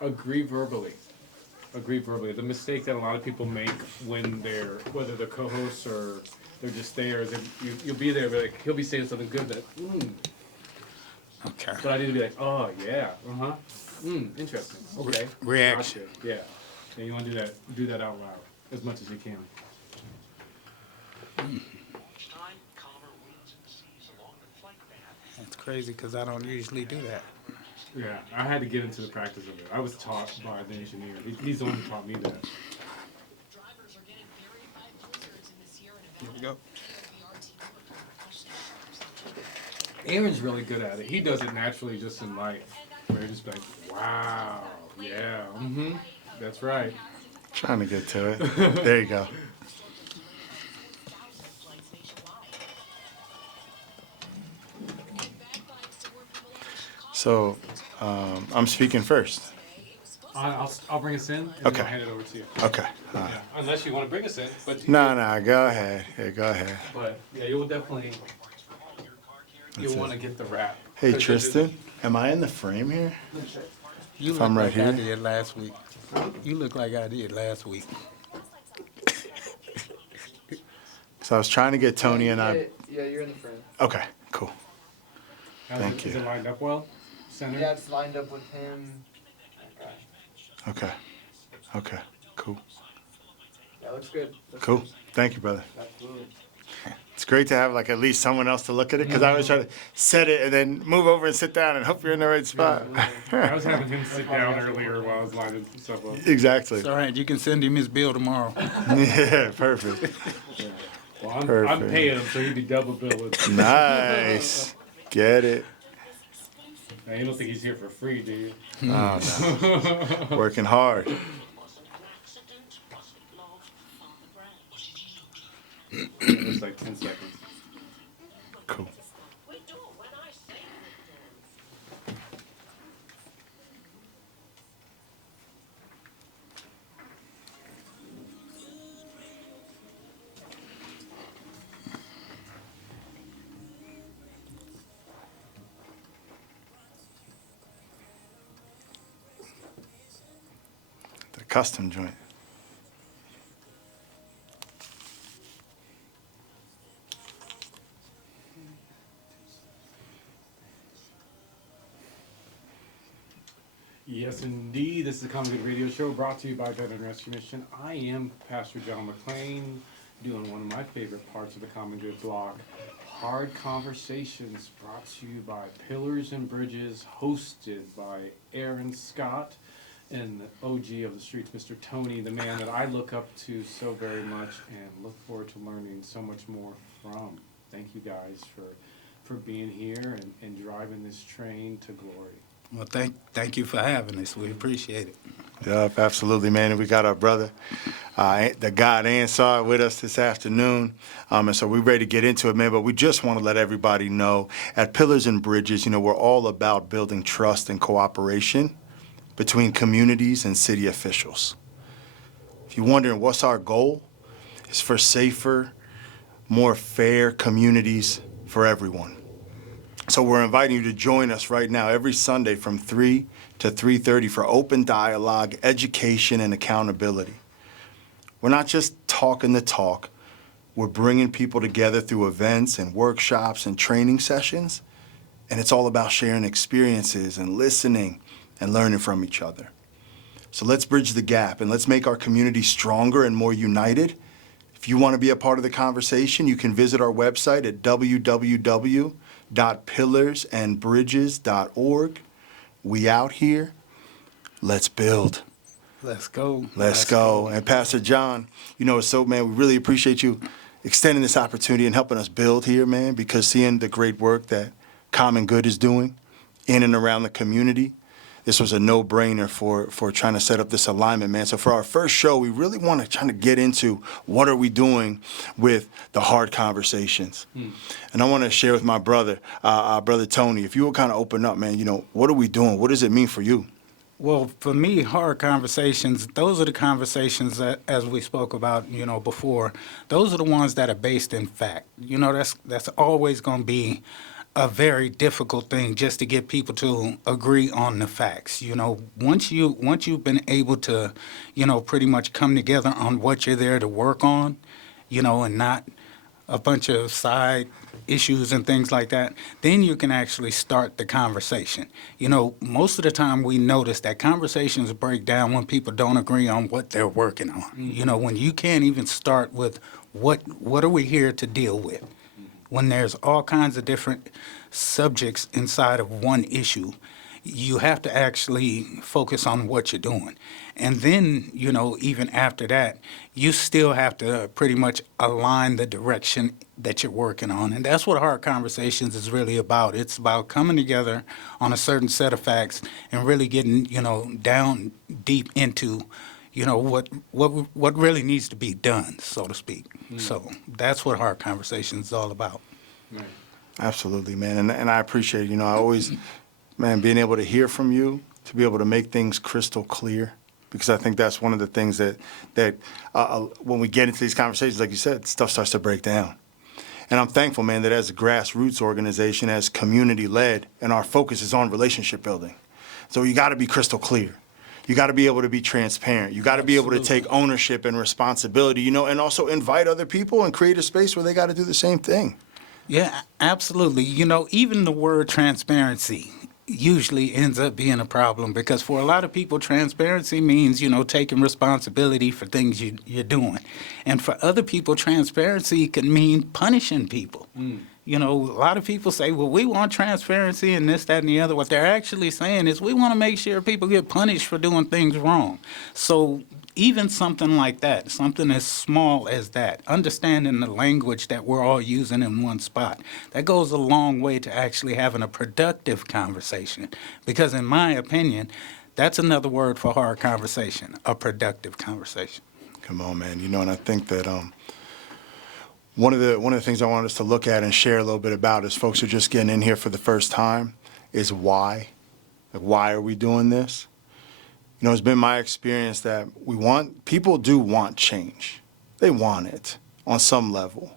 Agree verbally. Agree verbally. The mistake that a lot of people make when they're, whether they're co-hosts or they're just there, is that you'll be there, but like, he'll be saying something good that, Okay. but I need to be like, oh yeah, interesting. Okay, Reaction. gotcha. Yeah, and you want to do that out loud as much as you can. That's crazy because I don't usually do that. Yeah, I had to get into the practice of it. I was taught by the engineer. He's the one who taught me that. Here we go. Aaron's really good at it. He does it naturally just in life. Where he's just like, wow, yeah, that's right. Trying to get to it. There you go. So, I'm speaking first. I'll bring us in and Okay. then I'll hand it over to you. Okay. Yeah, unless you want to bring us in, but No, go ahead. Yeah, go ahead. But yeah, you'll definitely want to get the rap. Hey, 'Cause Tristan, am I in the frame here? You If look I'm right like I here? did last week. You look like I did last week. So I was trying to get Tony and I. Yeah, you're in the frame. Okay, cool. How's Thank Is you. it lined up well? Center. Yeah, it's lined up with him. Okay. Okay, cool. That looks good. Cool. Thank you, brother. Absolutely. It's great to have like at least someone else to look at it because I always try to set it and then move over and sit down and hope you're in the right spot. I was having him sit down earlier while I was lining stuff up. Exactly. It's all right. You can send him his bill tomorrow. Yeah, perfect. Well, I'm Perfect. paying him, so he'd be double billing. Nice. Get it. Now, you don't think he's here for free, do you? Oh, no. Working hard. It's like 10 seconds. Cool. The custom joint. Yes, indeed. This is the Common Good Radio Show brought to you by Veteran Rescue Mission. I am Pastor John McClain, doing one of my favorite parts of the Common Good block, Hard Conversations, brought to you by Pillars and Bridges, hosted by Aaron Scott and the OG of the streets, Mr. Tony, the man that I look up to so very much and look forward to learning so much more from. Thank you guys for being here and driving this train to glory. Well, thank you for having us. We appreciate it. Yep, absolutely, man. And we got our brother, the God Ansar, with us this afternoon. And so we're ready to get into it, man. But we just want to let everybody know at Pillars and Bridges, we're all about building trust and cooperation between communities and city officials. If you're wondering what's our goal, it's for safer, more fair communities for everyone. So we're inviting you to join us right now every Sunday from 3 to 3:30 for open dialogue, education, and accountability. We're not just talking the talk. We're bringing people together through events and workshops and training sessions. And it's all about sharing experiences and listening and learning from each other. So let's bridge the gap and let's make our community stronger and more united. If you want to be a part of the conversation, you can visit our website at www.pillarsandbridges.org. We out here. Let's build. Let's go. Let's go. And Pastor John, so, man, we really appreciate you extending this opportunity and helping us build here, man, because seeing the great work that Common Good is doing in and around the community, this was a no-brainer for trying to set up this alignment, man. So for our first show, we really want to try to get into what are we doing with the hard conversations. And I want to share with my brother, brother Tony, if you will kind of open up, man, what are we doing? What does it mean for you? Well, for me, hard conversations, those are the conversations that, as we spoke about, before, those are the ones that are based in fact. That's always going to be a very difficult thing just to get people to agree on the facts. You know, once you've been able to, you know, pretty much come together on what you're there to work on, you know, and not a bunch of side issues and things like that, then you can actually start the conversation. You know, most of the time we notice that conversations break down when people don't agree on what they're working on. You know, when you can't even start with what are we here to deal with? When there's all kinds of different subjects inside of one issue, you have to actually focus on what you're doing. And then, you know, even after that, you still have to pretty much align the direction that you're working on. And that's what Hard Conversations is really about. It's about coming together on a certain set of facts and really getting, you know, down deep into, you know, what really needs to be done, so to speak. So that's what Hard Conversations is all about. Right. Absolutely, man. And I appreciate it. You know, I always, man, being able to hear from you, to be able to make things crystal clear, because I think that's one of the things that when we get into these conversations, like you said, stuff starts to break down. And I'm thankful, man, that as a grassroots organization, as community-led, and our focus is on relationship building. So you got to be crystal clear. You got to be able to be transparent. You got to be able to take ownership and responsibility, you know, and also invite other people and create a space where they got to do the same thing. Yeah, absolutely. You know, even the word transparency usually ends up being a problem because for a lot of people, transparency means, you know, taking responsibility for things you're doing. And for other people, transparency can mean punishing people. You know, a lot of people say, well, we want transparency and this, that, and the other. What they're actually saying is we want to make sure people get punished for doing things wrong. So even something like that, something as small as that, understanding the language that we're all using in one spot, that goes a long way to actually having a productive conversation. Because in my opinion, that's another word for hard conversation, a productive conversation. Come on, man. You know, and I think that one of the things I want us to look at and share a little bit about as folks are just getting in here for the first time is why. Like, why are we doing this? You know, it's been my experience that people do want change. They want it on some level.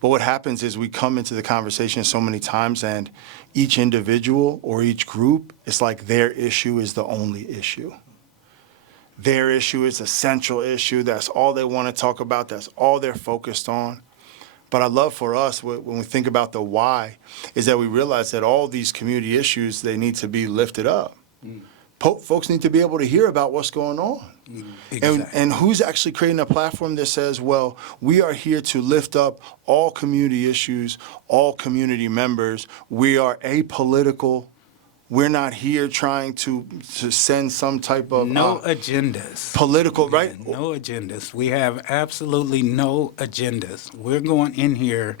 But what happens is we come into the conversation so many times and each individual or each group, it's like their issue is the only issue. Their issue is a central issue. That's all they want to talk about. That's all they're focused on. But I love for us, when we think about the why, is that we realize that all these community issues, they need to be lifted up. Folks need to be able to hear about what's going on. Exactly. And who's actually creating a platform that says, well, we are here to lift up all community issues, all community members. We are apolitical. We're not here trying to send some type of No agendas. political, right? Yeah, no agendas. We have absolutely no agendas. We're going in here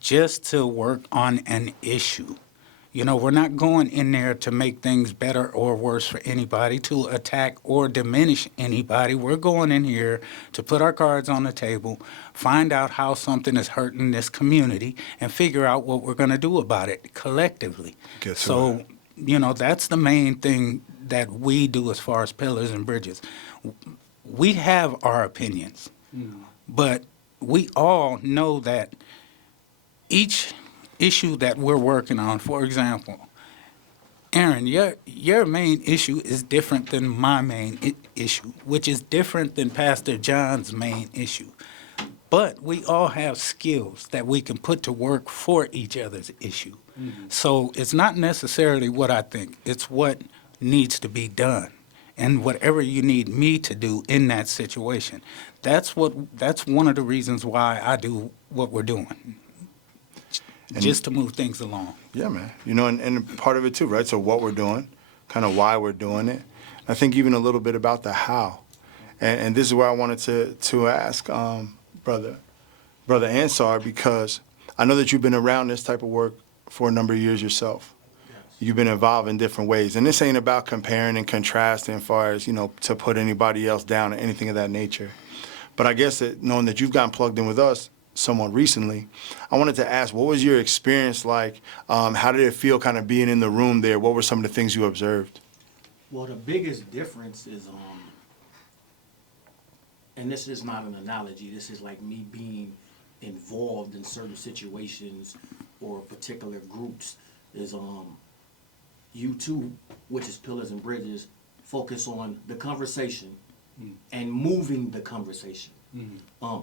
just to work on an issue. You know, we're not going in there to make things better or worse for anybody, to attack or diminish anybody. We're going in here to put our cards on the table, find out how something is hurting this community, and figure out what we're going to do about it collectively. Get to So, it. you know, that's the main thing that we do as far as Pillars and Bridges. We have our opinions, but we all know that each issue that we're working on, for example, Aaron, your main issue is different than my main issue, which is different than Pastor John's main issue. But we all have skills that we can put to work for each other's issue. So it's not necessarily what I think, it's what needs to be done. And whatever you need me to do in that situation. That's one of the reasons why I do what we're doing. Just to move things along. Yeah, man. You know, and part of it too, right? So what we're doing, kind of why we're doing it. I think even a little bit about the how. And this is where I wanted to ask Brother Ansar, because I know that you've been around this type of work for a number of years yourself. Yes. You've been involved in different ways. And this ain't about comparing and contrasting as far as, you know, to put anybody else down or anything of that nature. But I guess that knowing that you've gotten plugged in with us somewhat recently, I wanted to ask, what was your experience like? How did it feel kind of being in the room there? What were some of the things you observed? Well, the biggest difference is, and this is not an analogy, this is like me being involved in certain situations or particular groups is you two, which is Pillars and Bridges, focus on the conversation and moving the conversation.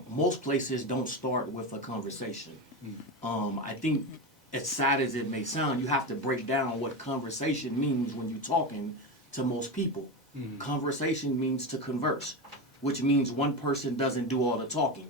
Most places don't start with a conversation. I think, as sad as it may sound, you have to break down what conversation means when you're talking to most people. Conversation means to converse, which means one person doesn't do all the talking.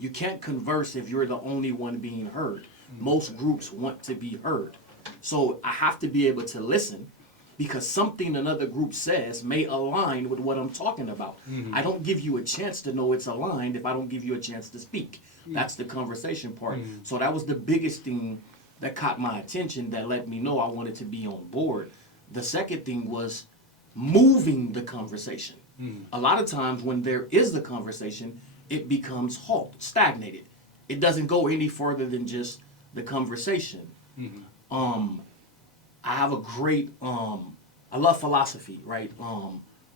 You can't converse if you're the only one being heard. Most groups want to be heard. So I have to be able to listen, because something another group says may align with what I'm talking about. I don't give you a chance to know it's aligned if I don't give you a chance to speak. That's the conversation part. So that was the biggest thing that caught my attention, that let me know I wanted to be on board. The second thing was moving the conversation. A lot of times when there is the conversation, it becomes stagnated. It doesn't go any further than just the conversation. I have a great, I love philosophy, right?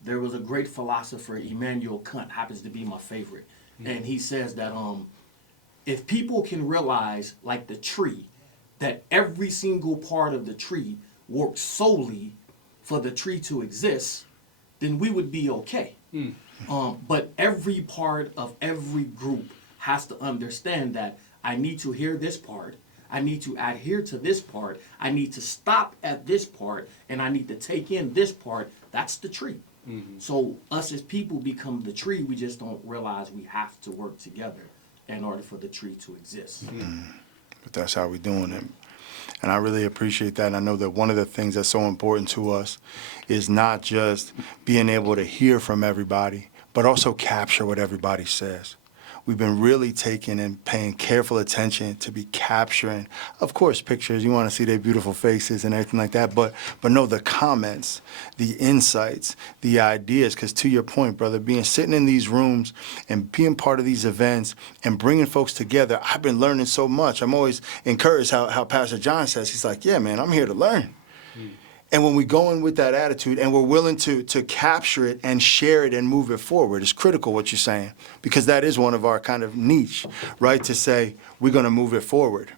There was a great philosopher, Immanuel Kant, happens to be my favorite. And he says that if people can realize, like the tree, that every single part of the tree works solely for the tree to exist, then we would be okay. But every part of every group has to understand that I need to hear this part, I need to adhere to this part, I need to stop at this part, and I need to take in this part. That's the tree. So us as people become the tree, we just don't realize we have to work together in order for the tree to exist. But that's how we're doing it. And I really appreciate that. And I know that one of the things that's so important to us is not just being able to hear from everybody, but also capture what everybody says. We've been really taking and paying careful attention to be capturing, of course, pictures. You want to see their beautiful faces and everything like that. But no, the comments, the insights, the ideas. Because to your point, brother, sitting in these rooms and being part of these events and bringing folks together, I've been learning so much. I'm always encouraged how Pastor John says, he's like, yeah, man, I'm here to learn. And when we go in with that attitude and we're willing to capture it and share it and move it forward, it's critical what you're saying, because that is one of our kind of niche, right, to say we're going to move it forward.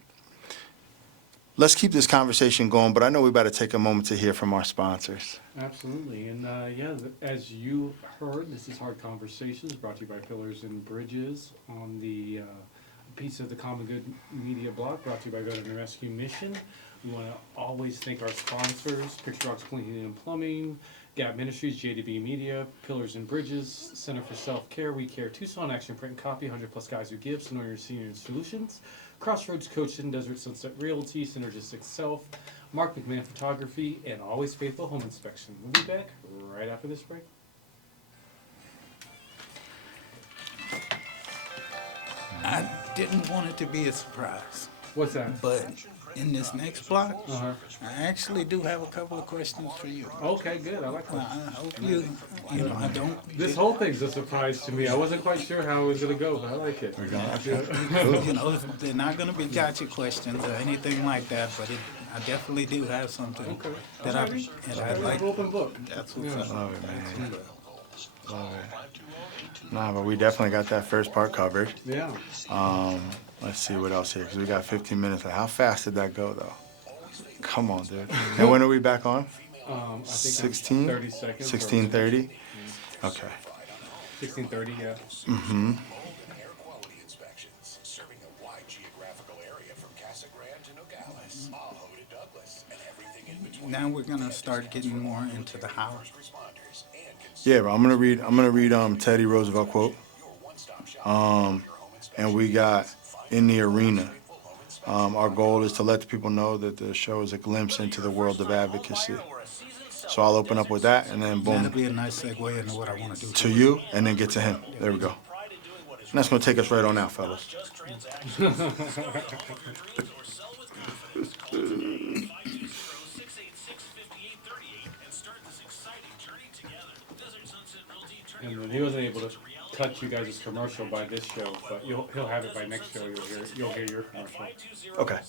Let's keep this conversation going, but I know we better take a moment to hear from our sponsors. Absolutely. And as you heard, this is Hard Conversations, brought to you by Pillars and Bridges on the piece of the Common Good Media blog, brought to you by Veteran Rescue Mission. We want to always thank our sponsors, Picture Rocks Cleaning and Plumbing, Gap Ministries, JDB Media, Pillars and Bridges, Center for Self-Care, We Care, Tucson, Action Print and Copy, 100+ Guys Who Give, Sonoria Senior Solutions, Crossroads Coaching, Desert Sunset Realty, Synergistic Self, Mark McMahon Photography, and Always Faithful Home Inspection. We'll be back right after this break. I didn't want it to be a surprise, What's that? but in this next block, Uh-huh. I actually do have a couple of questions for you. Okay, good. I like I that. hope you know, I don't. This whole thing's a surprise to me. I wasn't quite sure how it was going to go, but I like it. You know, they're not going to be gotcha questions or anything like that, but I definitely do have something Okay. that I'd like. Open book. That's what's up. Love it, man. Love it. Nah, but we definitely got that first part covered. Yeah. Let's see what else here, because we got 15 minutes. How fast did that go, though? Come on, dude. And when are we back on? I think 16? 30 seconds. 16:30? Okay. 16:30, yeah. Mm-hmm. Air quality inspections, serving a wide geographical area from Casa Grande to Nogales, Ajo to Douglas, and everything in between. Now we're going to start getting more into the how. Responders and Yeah, bro. I'm gonna read Teddy Roosevelt quote. And we got in the arena. Our goal is to let the people know that the show is a glimpse into the world of advocacy. So I'll open up with that, and then That'll boom, be a nice segue into what I want to do. to you, and then get to him. There we go. And that's gonna take us right on out, fellas. And then he wasn't able to cut you guys' commercial by this show, but he'll have it by next show. You'll hear your commercial. Okay.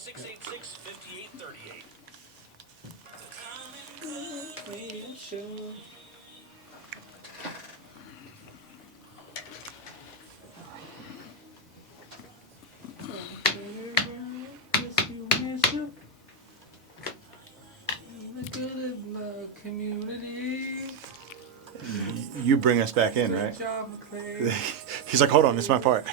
you bring us back in, right? He's like, hold on, it's my part.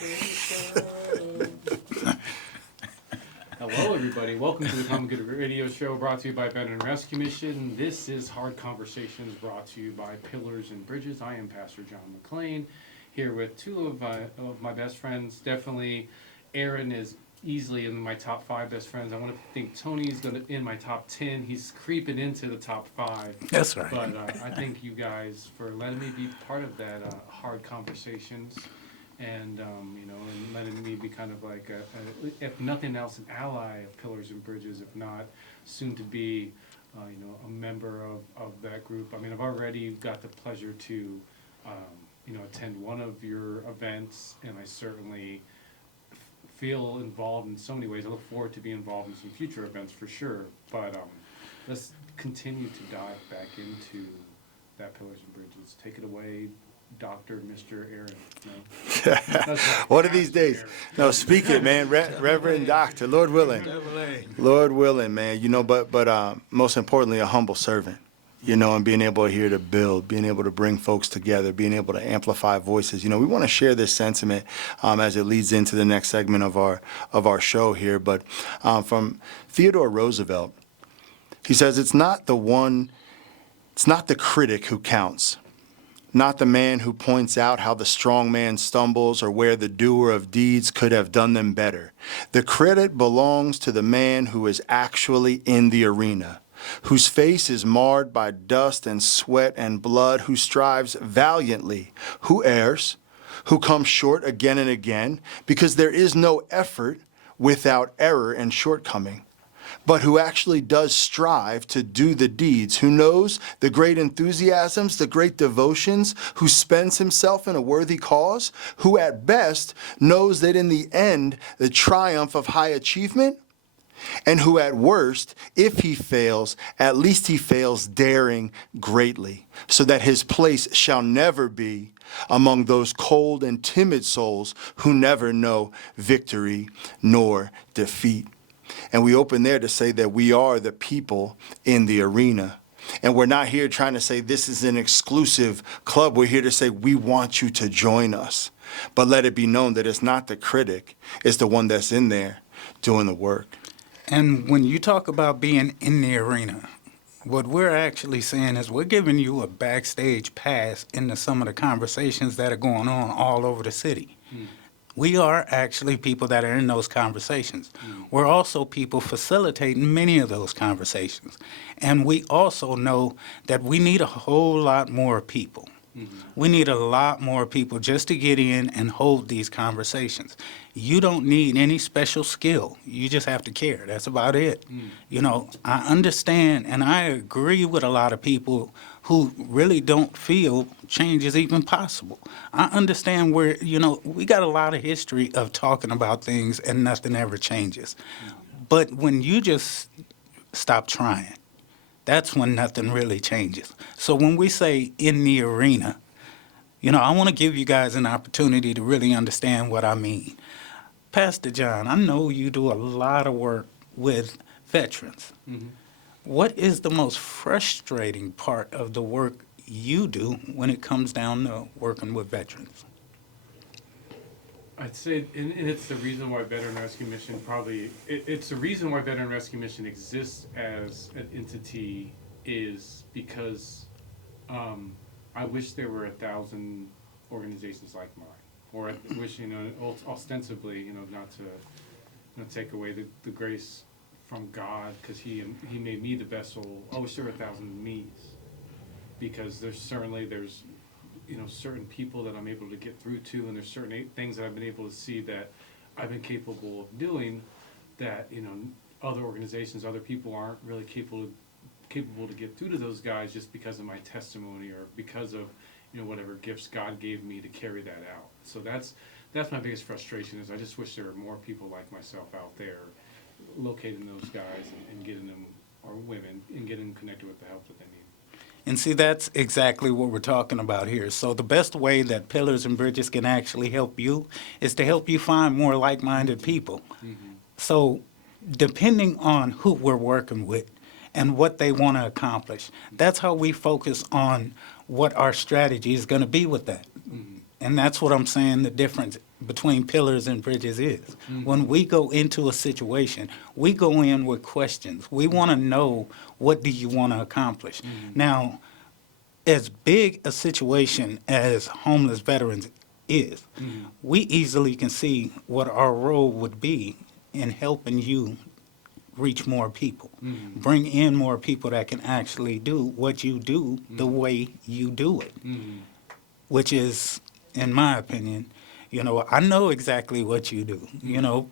Hello, everybody. Welcome to the Common Good Radio Show, brought to you by Veteran Rescue Mission. This is Hard Conversations, brought to you by Pillars and Bridges. I am Pastor John McClain, here with two of my best friends. Definitely, Aaron is easily in my top 5 best friends. I want to think Tony's in my top 10. He's creeping into the top 5. That's right. But I thank you guys for letting me be part of that Hard Conversations. And and letting me be kind of like, if nothing else, an ally of Pillars and Bridges, if not soon to be, a member of that group. I mean, I've already got the pleasure to, attend one of your events, and I certainly feel involved in so many ways. I look forward to being involved in some future events for sure. But let's continue to dive back into that Pillars and Bridges. Take it away, Dr. Mr. Aaron. No? One of these days. No, speak it, man. Reverend Doctor, Lord willing. Lord willing, man. But most importantly, a humble servant. And being able here to build, being able to bring folks together, being able to amplify voices. We want to share this sentiment as it leads into the next segment of our show here. But from Theodore Roosevelt, he says, it's not the critic who counts. Not the man who points out how the strong man stumbles or where the doer of deeds could have done them better. The credit belongs to the man who is actually in the arena, whose face is marred by dust and sweat and blood, who strives valiantly, who errs, who comes short again and again, because there is no effort without error and shortcoming, but who actually does strive to do the deeds, who knows the great enthusiasms, the great devotions, who spends himself in a worthy cause, who at best knows that in the end, the triumph of high achievement, and who at worst, if he fails, at least he fails daring greatly, so that his place shall never be among those cold and timid souls who never know victory nor defeat. And we open there to say that we are the people in the arena. And we're not here trying to say this is an exclusive club. We're here to say we want you to join us. But let it be known that it's not the critic, it's the one that's in there doing the work. And when you talk about being in the arena, what we're actually saying is we're giving you a backstage pass into some of the conversations that are going on all over the city. We are actually people that are in those conversations. We're also people facilitating many of those conversations. And we also know that we need a whole lot more people. We need a lot more people just to get in and hold these conversations. You don't need any special skill. You just have to care. That's about it. I understand and I agree with a lot of people who really don't feel change is even possible. I understand where, we got a lot of history of talking about things and nothing ever changes. But when you just stop trying, that's when nothing really changes. So when we say in the arena, I want to give you guys an opportunity to really understand what I mean. Pastor John, I know you do a lot of work with veterans. What is the most frustrating part of the work you do when it comes down to working with veterans? I'd say, and it's the reason why Veteran Rescue Mission it's the reason why Veteran Rescue Mission exists as an entity is because I wish there were 1,000 organizations like mine. Or I wish, ostensibly, not to take away the grace from God, because He made me the vessel. I wish there were 1,000 me's, because there's certain people that I'm able to get through to, and there's certain things that I've been able to see that I've been capable of doing that other organizations, other people aren't really capable to get through to those guys just because of my testimony or because of whatever gifts God gave me to carry that out. So that's my biggest frustration is I just wish there were more people like myself out there locating those guys and getting them, or women, and getting them connected with the help that they need. And see, that's exactly what we're talking about here. So the best way that Pillars and Bridges can actually help you is to help you find more like-minded people. So depending on who we're working with and what they want to accomplish, that's how we focus on what our strategy is going to be with that. And that's what I'm saying the difference between pillars and bridges is. When we go into a situation, we go in with questions. We want to know, what do you want to accomplish? Now, as big a situation as homeless veterans is, we easily can see what our role would be in helping you reach more people, bring in more people that can actually do what you do the way you do it, which is, in my opinion, I know exactly what you do.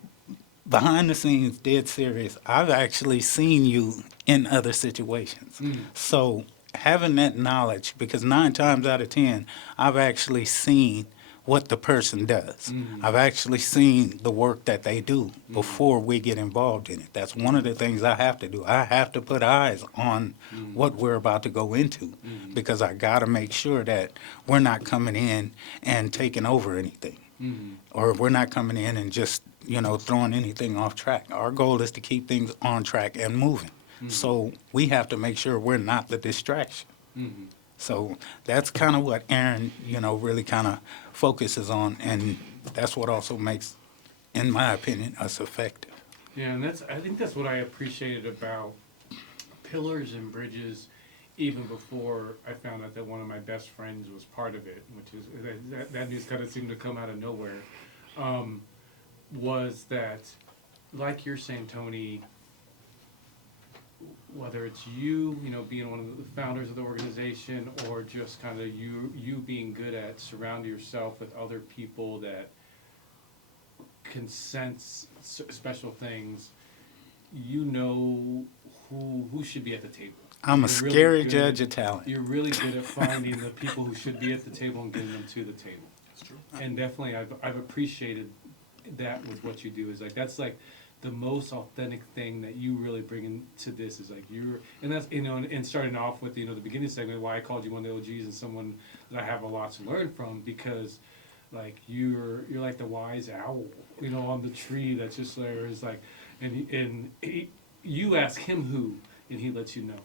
Behind the scenes, dead serious, I've actually seen you in other situations. So having that knowledge, because 9 times out of 10, I've actually seen what the person does. I've actually seen the work that they do before we get involved in it. That's one of the things I have to do. I have to put eyes on what we're about to go into, because I got to make sure that we're not coming in and taking over anything, or we're not coming in and just, throwing anything off track. Our goal is to keep things on track and moving. So we have to make sure we're not the distraction. So that's kind of what Aaron, really kind of focuses on, and that's what also makes, in my opinion, us effective. Yeah, and I think that's what I appreciated about Pillars and Bridges, even before I found out that one of my best friends was part of it, which is, that news kind of seemed to come out of nowhere, was that, like you're saying, Tony, whether it's you, being one of the founders of the organization, or just kind of you being good at surrounding yourself with other people that can sense special things, who should be at the table. I'm a You're really scary good- judge of talent. You're really good at finding the people who should be at the table and getting them to the table. That's true. And definitely, I've appreciated that with what you do. Is like, that's like the most authentic thing that you really bring into this, is like and that's, and starting off with, the beginning segment, why I called you one of the OGs and someone that I have a lot to learn from, because like you're like the wise owl, on the tree that's just there, is like, you ask him who, and he lets you know.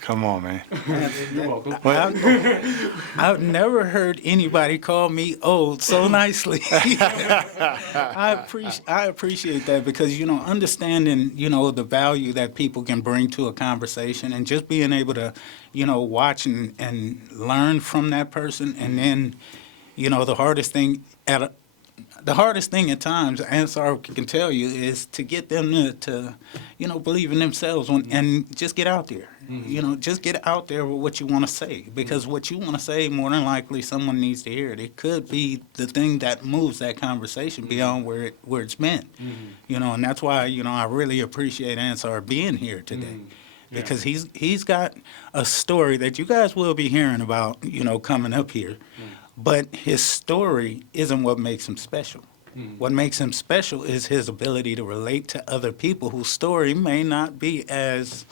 Come on, man. You're welcome. I've never heard anybody call me old so nicely. I appreciate that, because, understanding, the value that people can bring to a conversation, and just being able to, watch and learn from that person. And then, the hardest thing at times, Ansar can tell you, is to get them to believe in themselves and just get out there. Just get out there with what you want to say, because what you want to say, more than likely, someone needs to hear it. It could be the thing that moves that conversation beyond where it's been. And that's why, I really appreciate Ansar being here today. Because he's got a story that you guys will be hearing about, coming up here. But his story isn't what makes him special. What makes him special is his ability to relate to other people whose story may not be as,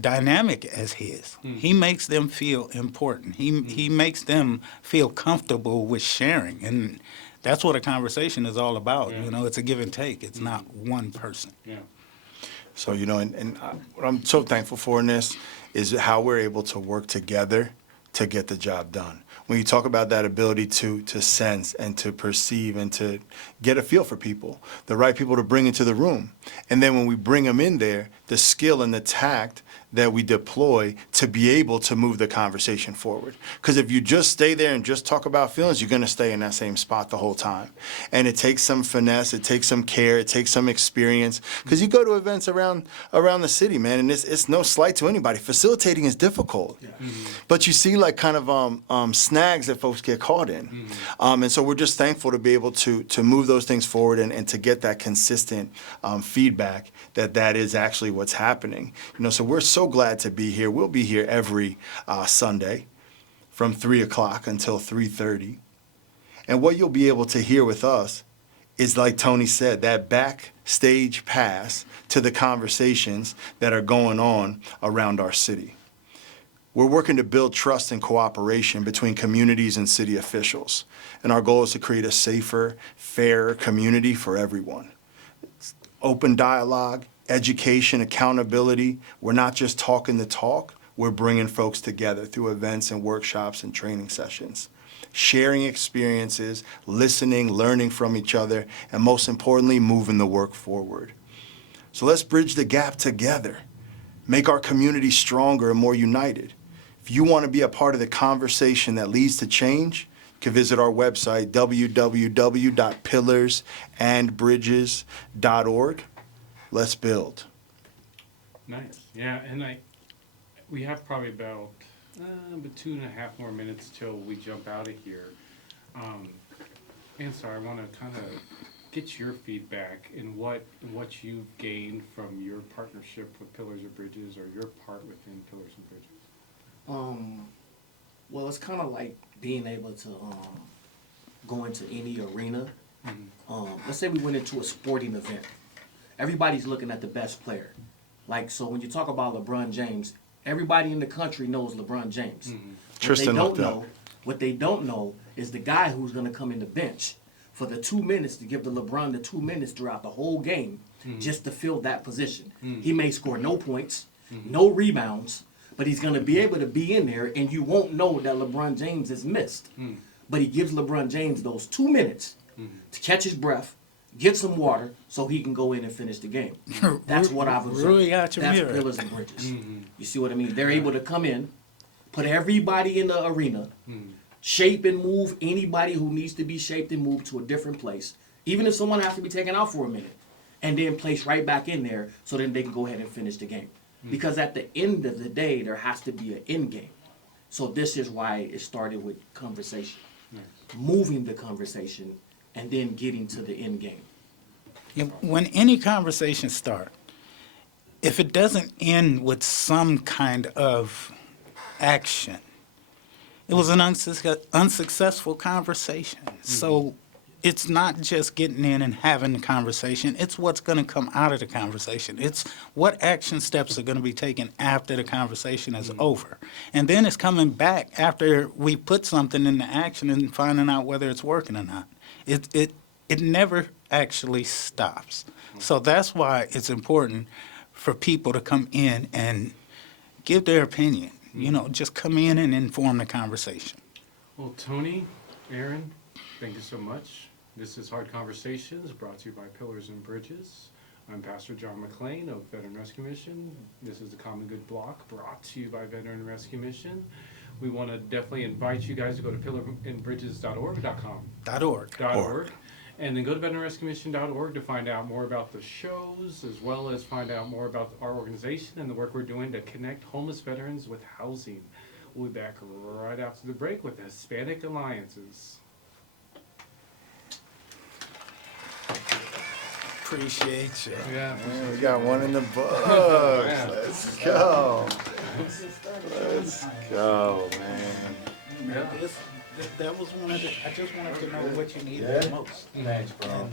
dynamic as his. He makes them feel important. He makes them feel comfortable with sharing. And that's what a conversation is all about. It's a give and take. It's not one person. Yeah. So, what I'm so thankful for in this is how we're able to work together to get the job done. When you talk about that ability to sense and to perceive and to get a feel for people, the right people to bring into the room. And then when we bring them in there, the skill and the tact that we deploy to be able to move the conversation forward. Because if you just stay there and just talk about feelings, you're going to stay in that same spot the whole time. And it takes some finesse, it takes some care, it takes some experience. Because you go to events around the city, man, and it's no slight to anybody. Facilitating is difficult. Yeah. But you see like kind of snags that folks get caught in. And so we're just thankful to be able to move those things forward and to get that consistent feedback that is actually what's happening. So we're so glad to be here. We'll be here every Sunday from 3 o'clock until 3:30. And what you'll be able to hear with us is, like Tony said, that backstage pass to the conversations that are going on around our city. We're working to build trust and cooperation between communities and city officials. And our goal is to create a safer, fairer community for everyone. Open dialogue, education, accountability. We're not just talking the talk, we're bringing folks together through events and workshops and training sessions, sharing experiences, listening, learning from each other, and most importantly, moving the work forward. So let's bridge the gap together, make our community stronger and more united. If you want to be a part of the conversation that leads to change, you can visit our website, www.pillarsandbridges.org. Let's build. Nice. Yeah, and we have probably about 2.5 more minutes till we jump out of here. And so I want to kind of get your feedback in what you've gained from your partnership with Pillars and Bridges, or your part within Pillars and Bridges. Well, it's kind of like being able to go into any arena. Let's say we went into a sporting event. Everybody's looking at the best player. Like, so when you talk about LeBron James, everybody in the country knows LeBron James. Tristan looked up. What they don't know is the guy who's going to come in the bench for the 2 minutes, to give the LeBron the 2 minutes throughout the whole game, just to fill that position. He may score no points, no rebounds, but he's going to be able to be in there, and you won't know that LeBron James is missed. But he gives LeBron James those 2 minutes to catch his breath, get some water, so he can go in and finish the game. That's what I've observed. Really got your That's mirror. Pillars and Bridges. You see what I mean? They're able to come in, put everybody in the arena, shape and move anybody who needs to be shaped and moved to a different place, even if someone has to be taken out for a minute, and then placed right back in there so then they can go ahead and finish the game. Because at the end of the day, there has to be an end game. So this is why it started with conversation. Moving the conversation and then getting to the end game. When any conversation starts, if it doesn't end with some kind of action, it was an unsuccessful conversation. So it's not just getting in and having the conversation, it's what's going to come out of the conversation. It's what action steps are going to be taken after the conversation is over. And then it's coming back after we put something into action and finding out whether it's working or not. It never actually stops. So that's why it's important for people to come in and give their opinion. You know, just come in and inform the conversation. Well, Tony, Aaron, thank you so much. This is Hard Conversations, brought to you by Pillars and Bridges. I'm Pastor John McClain of Veteran Rescue Mission. This is the Common Good Block, brought to you by Veteran Rescue Mission. We want to definitely invite you guys to go to pillarandbridges.org, and then go to veteranrescuemission.org to find out more about the shows, as well as find out more about our organization and the work we're doing to connect homeless veterans with housing. We'll be back right after the break with the Hispanic Alliances. Appreciate you. Yeah. We got one in the books. Let's go. Let's go, man. That was one of the, I just wanted to know what you needed the most. Thanks, bro.